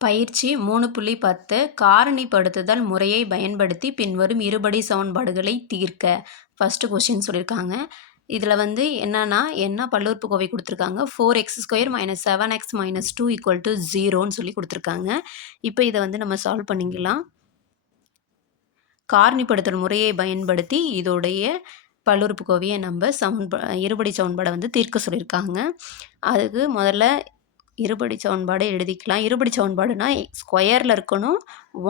பயிற்சி மூணு புள்ளி பத்து காரணிப்படுத்துதல் முறையை பயன்படுத்தி பின்வரும் இருபடி சமன்பாடுகளை தீர்க்க. ஃபஸ்ட்டு கொஷின் சொல்லியிருக்காங்க இதில் வந்து என்னன்னா என்ன பல்லுறுப்புக்கோவை கொடுத்துருக்காங்க? Four x square minus seven x minus two equal to ஜீரோன்னு சொல்லி கொடுத்துருக்காங்க. இப்போ இதை வந்து நம்ம சால்வ் பண்ணிக்கலாம். காரணிப்படுத்தல் முறையை பயன்படுத்தி இதோடைய பல்லுறுப்புக்கோவையை நம்ம சமன்பா இருபடி சமன்பாடை வந்து தீர்க்க சொல்லியிருக்காங்க அதுக்கு முதல்ல இருபடி சவுன்பாடு எழுதிக்கலாம். இருபடி சமன்பாடுனா ஸ்கொயரில் இருக்கணும்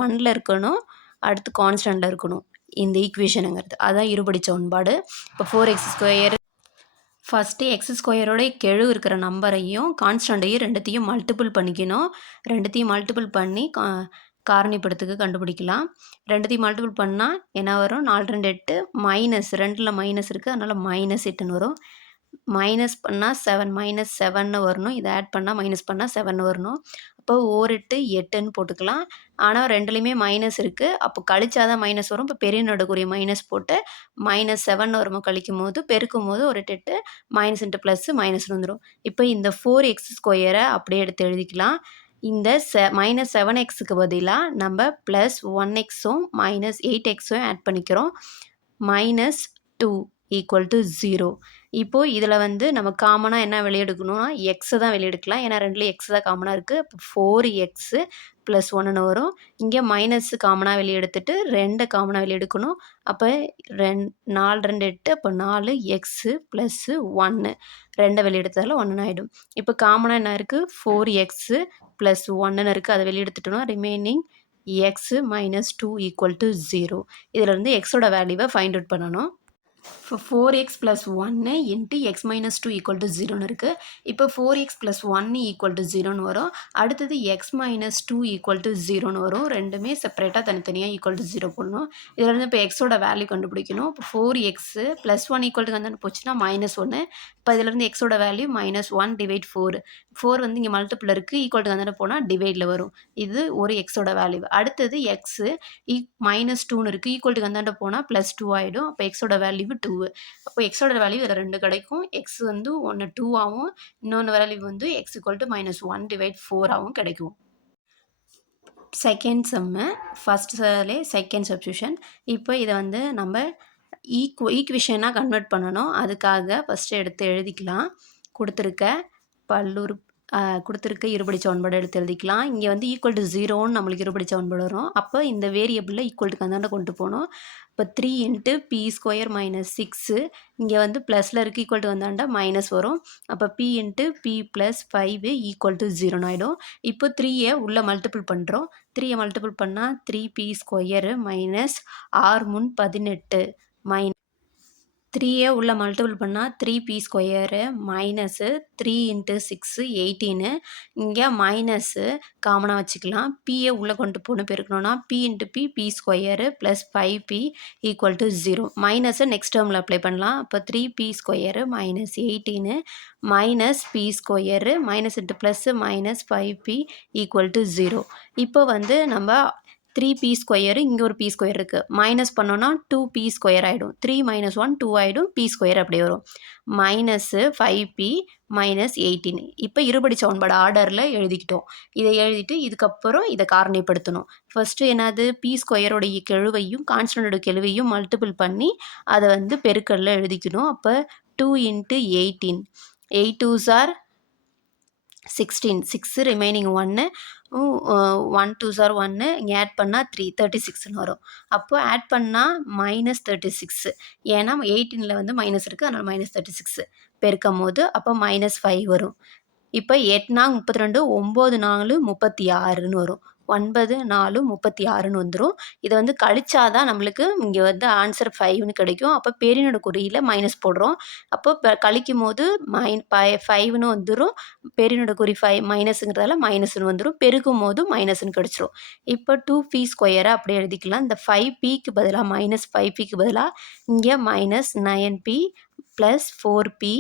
ஒனில் இருக்கணும் அடுத்து கான்ஸ்டண்ட்டில் இருக்கணும். இந்த ஈக்குவேஷனுங்கிறது அதுதான் இருபடி சமன்பாடு. இப்போ four x square first x ஸ்கொயரோட கெழு இருக்கிற நம்பரையும் கான்ஸ்டண்ட்டையும் ரெண்டுத்தையும் மல்டிபிள் பண்ணிக்கணும். ரெண்டுத்தையும் மல்டிபிள் பண்ணி கா காரணிப்படுத்துக்கு கண்டுபிடிக்கலாம். ரெண்டுத்தையும் மல்டிபிள் பண்ணால் என்ன வரும்? நாலு ரெண்டு எட்டு மைனஸ் ரெண்டில் மைனஸ் இருக்குது அதனால் மைனஸ் எட்டுன்னு வரும். மைனஸ் பண்ணால் செவன் மைனஸ் செவன்னு வரணும். இதை ஆட் பண்ணால் மைனஸ் பண்ணால் செவன் வரணும். அப்போ ஓர் எட்டு எட்டுன்னு போட்டுக்கலாம். ஆனால் ரெண்டுலேயுமே மைனஸ் இருக்குது அப்போ கழிச்சா தான் மைனஸ் வரும். இப்போ பெரிய நடுக்குரிய மைனஸ் போட்டு மைனஸ் செவன் வருமா கழிக்கும் போது பெருக்கும் போது ஒரு எட்டு எட்டு மைனஸ் இன்ட்டு ப்ளஸ் மைனஸ் வந்துடும் இப்போ இந்த ஃபோர் எக்ஸ் ஸ்கொயரை அப்படியே எடுத்து எழுதிக்கலாம். இந்த செ மைனஸ் செவன் எக்ஸுக்கு பதிலாக நம்ம ப்ளஸ் ஒன் எக்ஸும் மைனஸ் எயிட் எக்ஸும் ஆட் பண்ணிக்கிறோம். Minus two equal to zero இப்போது இதில் வந்து நம்ம காமனாக என்ன வெளியெடுக்கணும்னா எக்ஸை தான் வெளியெடுக்கலாம். ஏன்னா ரெண்டுலேயும் எக்ஸ் தான் காமனாக இருக்குது இப்போ ஃபோர் எக்ஸு ப்ளஸ் ஒன்றுன்னு வரும். இங்கே மைனஸ் காமனாக வெளியெடுத்துட்டு ரெண்டை காமனாக வெளியெடுக்கணும். அப்போ ரெண் நாலு ரெண்டு எட்டு அப்போ நாலு எக்ஸு ப்ளஸ்ஸு ஒன்று ரெண்டை வெளியெடுத்தாலும் எடுத்ததால் ஒன்று ஆகிடும் இப்போ காமனாக என்ன இருக்குது ஃபோர் எக்ஸு ப்ளஸ் ஒன்றுன்னு இருக்குது அதை வெளியெடுத்துட்டோம்னா remaining x minus two equal to zero இதில் இருந்து எக்ஸோட வேல்யூவை ஃபைண்ட் அவுட் பண்ணணும். இப்போ ஃபோர் எக்ஸ் ப்ளஸ் ஒன்று into x minus two equal to ஜீரோன்னு இருக்குது இப்போ ஃபோர் எக்ஸ் ப்ளஸ் ஒன்று ஈக்குவல் டு ஜீரோன்னு வரும். அடுத்தது x minus two equal to ஜீரோன்னு வரும். ரெண்டுமே செப்பரேட்டாக தனித்தனியாக ஈக்குவல் டு ஜீரோ போடணும். இதில் இருந்து இப்போ எக்ஸோட வேல்யூ கண்டுபிடிக்கணும். இப்போ four x plus one equal to வந்து போச்சுன்னா மைனஸ் ஒன்று இப்போ இதிலேருந்து எக்ஸோட value minus one divide four four வந்து இங்கே மல்டிப்பிள் இருக்குது ஈக்குவல் டு வந்து போனால் டிவைடில் வரும். இது ஒரு எக்ஸோட வேல்யூ அடுத்தது எக்ஸு ஈ e மைனஸ் டூன்னு இருக்குது ஈக்குவல் டு வந்து போனால் ப்ளஸ் டூ ஆகிடும் அப்போ எக்ஸோட வேல்யூ டூ அப்போ எக்ஸோட வேல்யூ இதில் ரெண்டு கிடைக்கும். எக்ஸ் வந்து ஒன்று டூவாகவும் இன்னொன்று வேல்யூ வந்து x equal to minus one divide ஃபோராகவும் கிடைக்கும். செகண்ட் செம்மு ஃபஸ்ட்லே செகண்ட் சப்ஸ்டியூஷன் இப்போ இதை வந்து நம்ம ஈக்குவ ஈக்குவேஷனாக கன்வெர்ட் பண்ணணும். அதுக்காக ஃபஸ்ட்டு எடுத்து எழுதிக்கலாம். கொடுத்துருக்க பல்லூர் கொடுத்துருக்க இருபடி சமன்பாடு எடுத்து எழுதிக்கலாம். இங்கே வந்து ஈக்குவல் டு ஜீரோன்னு நம்மளுக்கு இருபடி சமன்பாடு வரும். அப்போ இந்த வேரியபிளில் ஈக்குவல் டு கொண்டு போகணும். இப்போ three into p square minus six இங்கே வந்து ப்ளஸில் இருக்குது ஈக்குவல் டு வந்தாண்டா மைனஸ் வரும். அப்போ p into p plus five equal to ஜீரோன்னு ஆகிடும் இப்போ த்ரீயை உள்ளே மல்டிபிள் பண்ணுறோம் த்ரீயை மல்டிபிள் பண்ணால் த்ரீ பி ஸ்கொயரு மைனஸ் ஆறு முன் பதினெட்டு. மைனஸ் த்ரீயே உள்ள மல்டிபிள் பண்ணால் three p square minus three into six eighteen இங்கே மைனஸு காமனாக வச்சுக்கலாம். பிஏ உள்ளே கொண்டு போகணும் பெருக்கணும்னா p into p p square plus five p equal to zero மைனஸை நெக்ஸ்ட் டேர்மில் அப்ளை பண்ணலாம். அப்போ three p square minus eighteen minus p square minus into plus minus five p equal to zero இப்போ வந்து நம்ம த்ரீ பி ஸ்கொயரு இங்கே ஒரு B square இருக்குது மைனஸ் பண்ணோன்னா டூ பி ஸ்கொயர் ஆகிடும் த்ரீ மைனஸ் ஒன் டூ ஆகிடும் பி ஸ்கொயர் அப்படி வரும். Minus five p minus eighteen இப்போ இருபடி சவுன்பாடு ஆர்டரில் எழுதிக்கிட்டோம். இதை எழுதிட்டு இதுக்கப்புறம் இதை காரணிப்படுத்தணும். ஃபஸ்ட்டு என்னது? பி ஸ்கொயரோடைய கெழுவையும் கான்ஸ்டன்டோட கெழுவையும் மல்டிபிள் பண்ணி அதை வந்து பெருக்கல்ல எழுதிக்கணும். அப்போ two into eighteen eight two sir sixteen six remaining ஒன்று ஒன் டூ சார் ஒன்று இங்கே ஆட் பண்ணால் த்ரீ தேர்ட்டி சிக்ஸ்னு வரும். அப்போது ஆட் பண்ணால் மைனஸ் தேர்ட்டி சிக்ஸு ஏன்னா எயிட்டீனில் வந்து மைனஸ் இருக்குது அதனால் மைனஸ் தேர்ட்டி சிக்ஸு பெருக்கும் போது அப்போ மைனஸ் ஃபைவ் வரும். இப்போ எட்டு நாங்கள் முப்பத்தி ரெண்டு ஒம்பது நாலு முப்பத்தி ஆறுன்னு வரும். ஒன்பது நாலு முப்பத்தி ஆறுன்னு வந்துடும் இதை வந்து கழிச்சா தான் நம்மளுக்கு இங்கே வந்து ஆன்சர் ஃபைவ்னு கிடைக்கும். அப்போ பெரியனோட குறியில் மைனஸ் போடுறோம். அப்போ இப்போ கழிக்கும் போது மைன் பை ஃபைவ்னு வந்துடும் பெரியனோட குறி ஃபைவ் மைனஸுங்கிறதால மைனஸ்னு வந்துடும் பெருக்கும் போது மைனஸ்னு கிடச்சிரும். இப்போ டூ பி ஸ்கொயரை அப்படியே எழுதிக்கலாம். இந்த ஃபைவ் பிக்கு பதிலாக மைனஸ் ஃபைவ் பிக்கு பதிலாக இங்கே minus nine p plus four p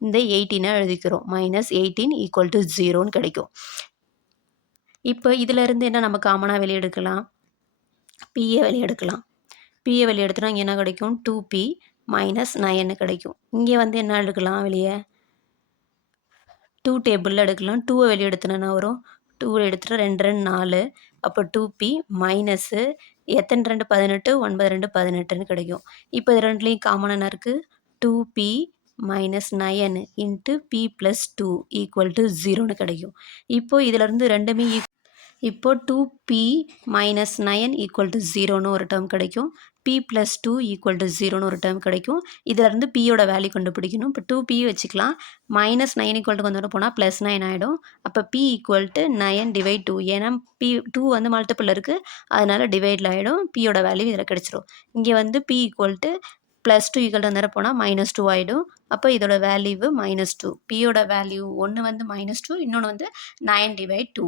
இந்த எயிட்டீனை எழுதிக்கிறோம். மைனஸ் எயிட்டீன் ஈக்குவல் டு ஜீரோன்னு கிடைக்கும். இப்போ இதிலேருந்து என்ன நம்ம காமனாக வெளியெடுக்கலாம்? பிஏ வெளியெடுக்கலாம். பிஏ வெளியெடுத்தோன்னா இங்கே என்ன கிடைக்கும்? டூ பி மைனஸ் நயன்னு கிடைக்கும். இங்கே வந்து என்ன எடுக்கலாம் வெளியே? டூ டேபிளில் எடுக்கலாம். டூவை வெளியே எடுத்தோன்னா வரும்? டூ எடுத்துகிட்டு ரெண்டு ரெண்டு நாலு. அப்போ டூ பி மைனஸு எத்தனை ரெண்டு? பதினெட்டு ஒன்பது ரெண்டு பதினெட்டுன்னு கிடைக்கும். இப்போ இது ரெண்டுலேயும் காமன் என்ன இருக்குது two p minus nine into p plus two equal to ஜீரோன்னு கிடைக்கும். இப்போது இதிலேருந்து ரெண்டுமே ஈக் இப்போது two p minus nine equal to ஜீரோன்னு ஒரு டேர்ம் கிடைக்கும். P plus two equal to ஜீரோன்னு ஒரு டேர்ம் கிடைக்கும். இதிலேருந்து பியோட வேல்யூ கண்டுபிடிக்கணும். இப்போ டூ பி வச்சுக்கலாம். மைனஸ் நைன் ஈக்குவல் டு கொஞ்சம் போனால் ப்ளஸ் நைன் ஆகிடும் அப்போ p equal to nine divide two ஏன்னா பி டூ வந்து மல்டிபிள் இருக்குது அதனால் டிவைடில் ஆகிடும் பியோட வேல்யூ இதில் கிடச்சிரும். இங்கே வந்து p equal to plus two equal to நேரம் போனால் மைனஸ் டூ ஆகிடும் அப்போ இதோட வேல்யூவு மைனஸ் டூ பியோட வேல்யூ ஒன்று வந்து மைனஸ் டூ இன்னொன்று வந்து நைன் டிவைட் டூ